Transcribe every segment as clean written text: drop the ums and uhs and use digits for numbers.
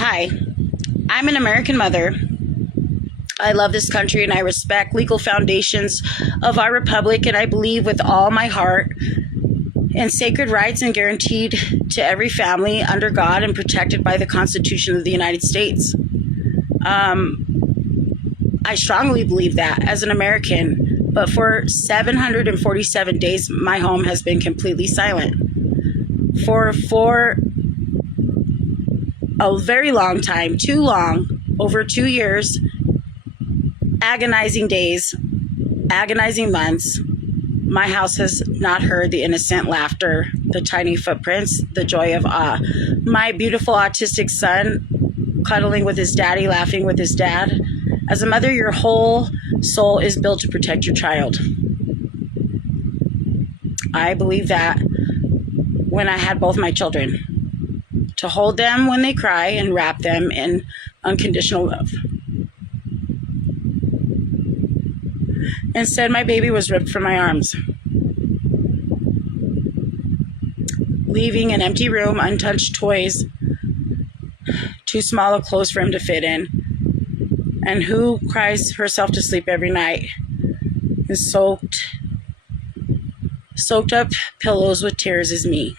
Hi, I'm an American mother. I love this country and I respect legal foundations of our republic, and I believe with all my heart in sacred rights and guaranteed to every family under God and protected by the Constitution of the United States. I strongly believe that as an American, but for 747 days, my home has been completely silent. For a very long time, too long, over 2 years, agonizing days, agonizing months, my house has not heard the innocent laughter, the tiny footprints, the joy of awe. My beautiful autistic son cuddling with his daddy, laughing with his dad. As a mother, your whole soul is built to protect your child. I believe that when I had both my children, to hold them when they cry and wrap them in unconditional love. Instead, my baby was ripped from my arms, leaving an empty room, untouched toys, too small of clothes for him to fit in, and who cries herself to sleep every night and soaked up pillows with tears is me.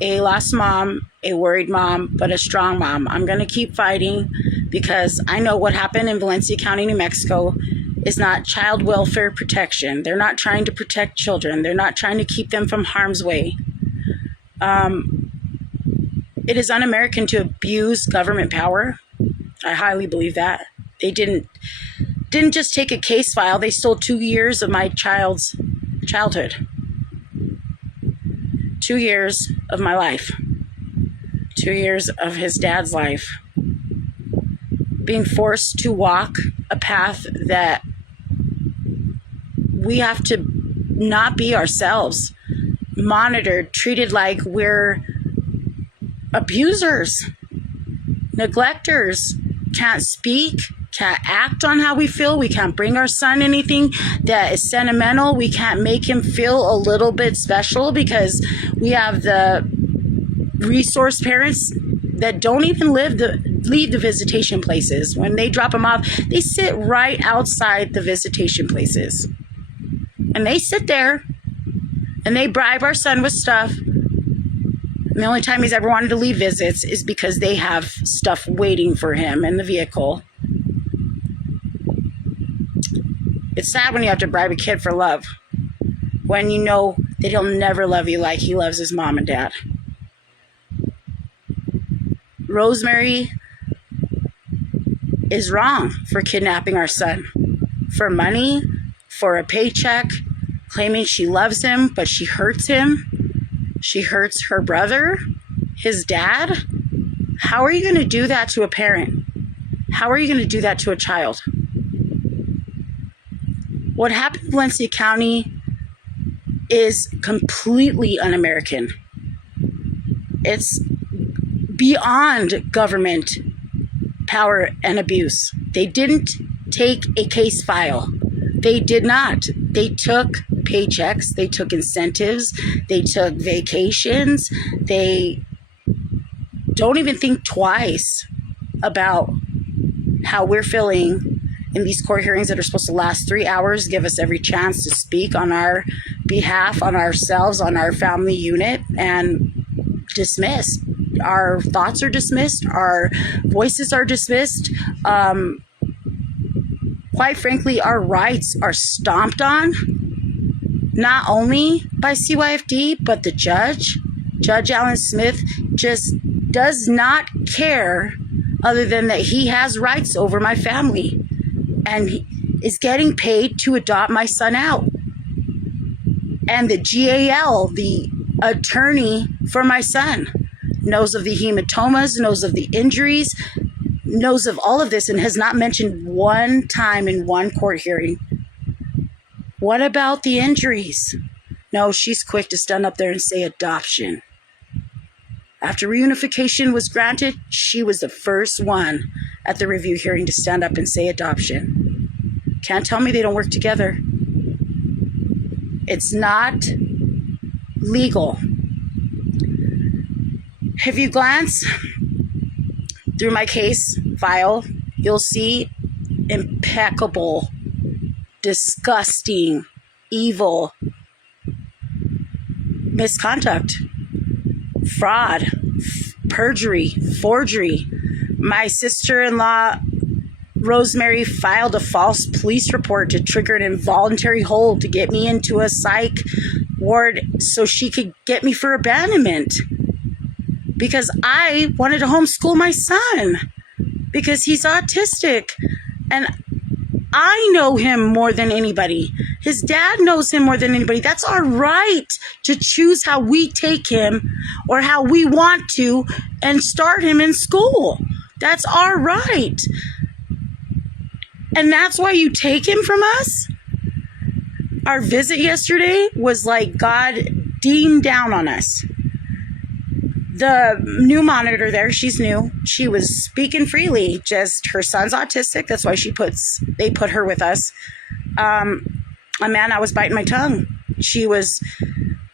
A lost mom, a worried mom, but a strong mom. I'm going to keep fighting because I know what happened in Valencia County, New Mexico is not child welfare protection. They're not trying to protect children. They're not trying to keep them from harm's way. It is un-American to abuse government power. I highly believe that. They didn't just take a case file. They stole 2 years of my child's childhood. 2 years of my life. 2 years of his dad's life. Being forced to walk a path that we have to not be ourselves. Monitored, treated like we're abusers, neglectors, can't speak, can't act on how we feel. We can't bring our son anything that is sentimental. We can't make him feel a little bit special because we have the resource parents that don't even leave the visitation places. When they drop them off, they sit right outside the visitation places. And they sit there and they bribe our son with stuff. And the only time he's ever wanted to leave visits is because they have stuff waiting for him in the vehicle. It's sad when you have to bribe a kid for love, when you know that he'll never love you like he loves his mom and dad. Rosemary is wrong for kidnapping our son for money, for a paycheck, claiming she loves him, but she hurts him. She hurts her brother, his dad. How are you going to do that to a parent? How are you going to do that to a child? What happened in Valencia County is completely un-American. It's beyond government power and abuse. They didn't take a case file. They did not. They took paychecks. They took incentives. They took vacations. They don't even think twice about how we're feeling in these court hearings that are supposed to last 3 hours, give us every chance to speak on our behalf, on ourselves, on our family unit, and dismiss. Our thoughts are dismissed. Our voices are dismissed. Quite frankly, our rights are stomped on, not only by CYFD, but the judge. Judge Alan Smith just does not care other than that he has rights over my family and he is getting paid to adopt my son out. And the GAL, the attorney for my son, knows of the hematomas, knows of the injuries, knows of all of this, and has not mentioned one time in one court hearing. What about the injuries? No, she's quick to stand up there and say adoption. After reunification was granted, she was the first one at the review hearing to stand up and say adoption. Can't tell me they don't work together. It's not legal. If you glance through my case file, you'll see impeccable, disgusting, evil misconduct, fraud, perjury, forgery. My sister-in-law, Rosemary, filed a false police report to trigger an involuntary hold to get me into a psych ward so she could get me for abandonment, because I wanted to homeschool my son because he's autistic, and I know him more than anybody. His dad knows him more than anybody. That's our right to choose how we take him or how we want to and start him in school. That's our right. And that's why you take him from us? Our visit yesterday was like God beamed down on us. The new monitor there, she's new. She was speaking freely. Just her son's autistic. That's why they put her with us. I was biting my tongue. She was,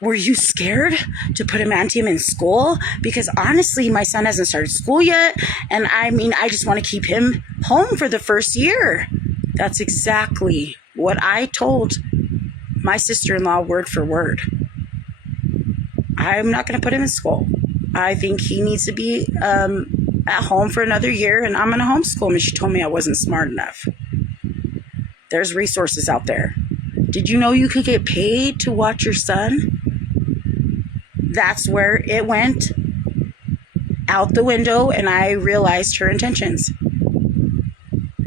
were you scared to put a Mantium in school? Because honestly, my son hasn't started school yet. And I just want to keep him home for the first year. That's exactly what I told my sister-in-law word for word. I'm not going to put him in school. I think he needs to be at home for another year, and I'm going to homeschool him. And she told me I wasn't smart enough. There's resources out there. Did you know you could get paid to watch your son? That's where it went out the window, and I realized her intentions.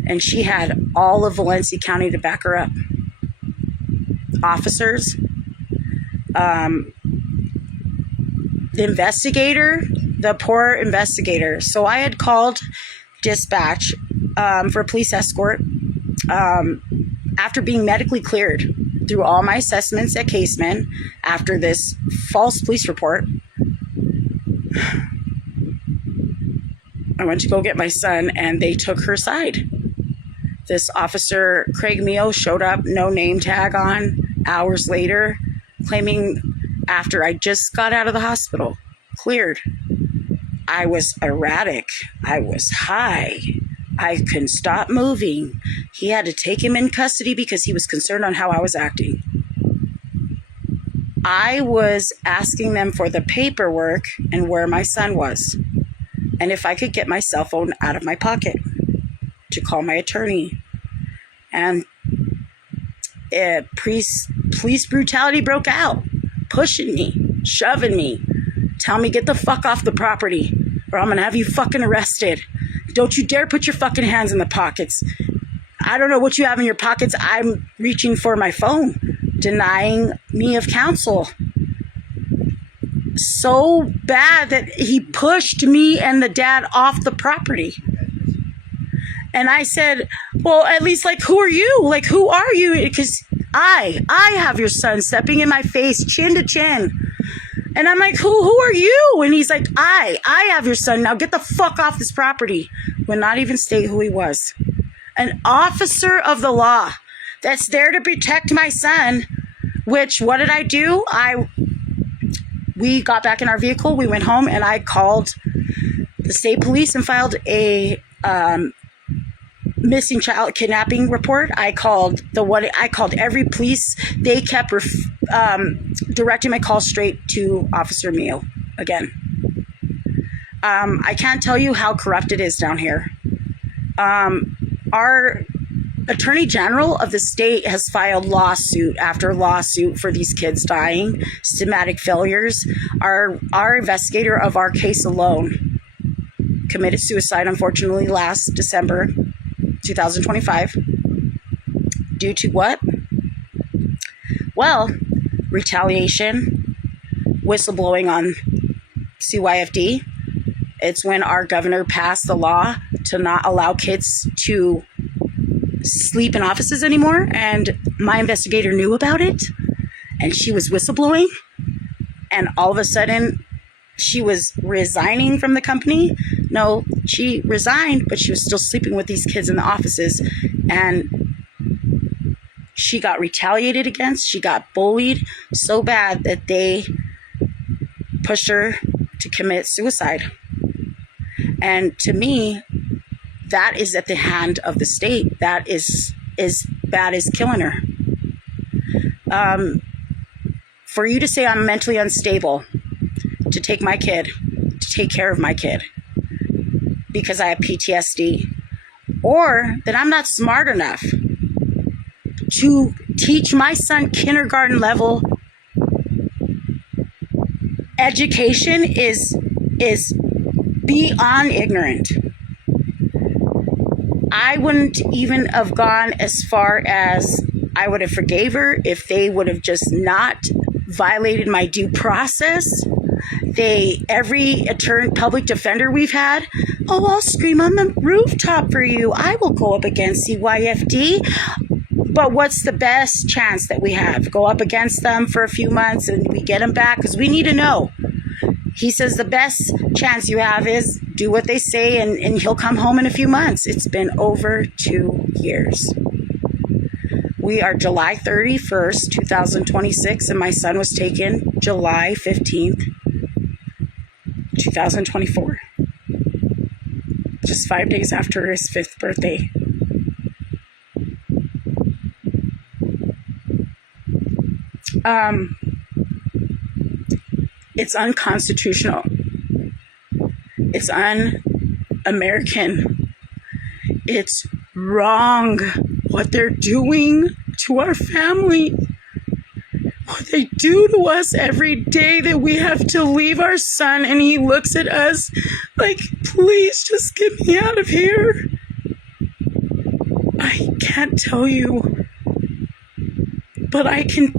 And she had all of Valencia County to back her up. Officers, the investigator, the poor investigator. So I had called dispatch for a police escort after being medically cleared through all my assessments at Caseman after this false police report. I went to go get my son, and they took her side. This officer, Craig Mio, showed up, no name tag on, hours later, claiming after I just got out of the hospital, cleared. I was erratic. I was high. I couldn't stop moving. He had to take him in custody because he was concerned on how I was acting. I was asking them for the paperwork and where my son was, and if I could get my cell phone out of my pocket to call my attorney. And police brutality broke out, pushing me, shoving me, telling me, get the fuck off the property or I'm gonna have you fucking arrested. Don't you dare put your fucking hands in the pockets. I don't know what you have in your pockets. I'm reaching for my phone, denying me of counsel. So bad that he pushed me and the dad off the property. And I said, well, at least, who are you? Who are you? Because I have your son stepping in my face, chin to chin. And I'm like, who are you? And he's like, I have your son. Now get the fuck off this property. Would not even state who he was. An officer of the law that's there to protect my son, which, what did I do? We got back in our vehicle. We went home, and I called the state police and filed a missing child kidnapping report. I called every police. They kept directing my call straight to Officer Mio again. I can't tell you how corrupt it is down here. Our Attorney General of the state has filed lawsuit after lawsuit for these kids dying, systematic failures. Our investigator of our case alone committed suicide, unfortunately, last December 2025. Due to what? Well, retaliation, whistleblowing on CYFD. It's when our governor passed the law to not allow kids to sleep in offices anymore, and my investigator knew about it, and she was whistleblowing, and all of a sudden she was resigning from the company. No, she resigned, but she was still sleeping with these kids in the offices, and she got retaliated against. She got bullied so bad that they pushed her to commit suicide. And to me, that is at the hand of the state. That is bad as killing her. For you to say I'm mentally unstable to take my kid, to take care of my kid because I have PTSD, or that I'm not smart enough to teach my son kindergarten level education is beyond ignorant. I wouldn't even have gone as far as I would have forgave her if they would have just not violated my due process. Every public defender we've had, oh, I'll scream on the rooftop for you. I will go up against CYFD. But what's the best chance that we have? Go up against them for a few months and we get them back? Because we need to know. He says the best chance you have is do what they say and he'll come home in a few months. It's been over 2 years. We are July 31st, 2026, and my son was taken July 15th, 2024. Just 5 days after his 5th birthday. It's unconstitutional. It's un-American. It's wrong what they're doing to our family. What they do to us every day that we have to leave our son and he looks at us like, please just get me out of here. I can't tell you, but I can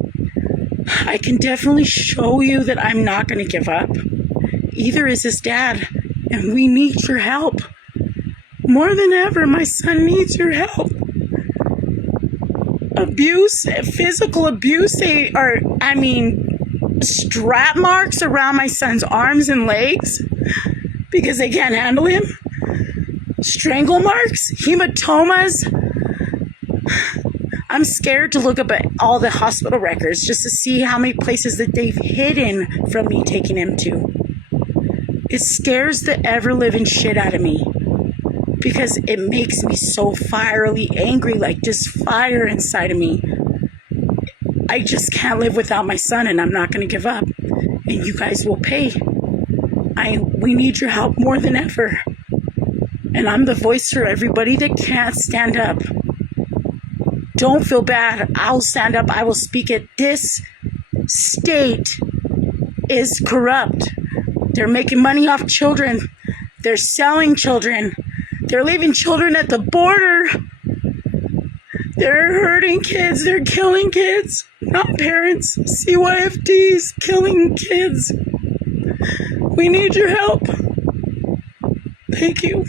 definitely show you that I'm not going to give up. Either is his dad, and we need your help. More than ever, my son needs your help. Abuse, physical abuse, strap marks around my son's arms and legs because they can't handle him. Strangle marks, hematomas. I'm scared to look up at all the hospital records just to see how many places that they've hidden from me taking him to. It scares the ever-living shit out of me because it makes me so fierily angry, like just fire inside of me. I just can't live without my son, and I'm not going to give up. And you guys will pay. We need your help more than ever. And I'm the voice for everybody that can't stand up. Don't feel bad. I'll stand up. I will speak it. This state is corrupt. They're making money off children. They're selling children. They're leaving children at the border. They're hurting kids. They're killing kids. Not parents. CYFDs killing kids. We need your help. Thank you.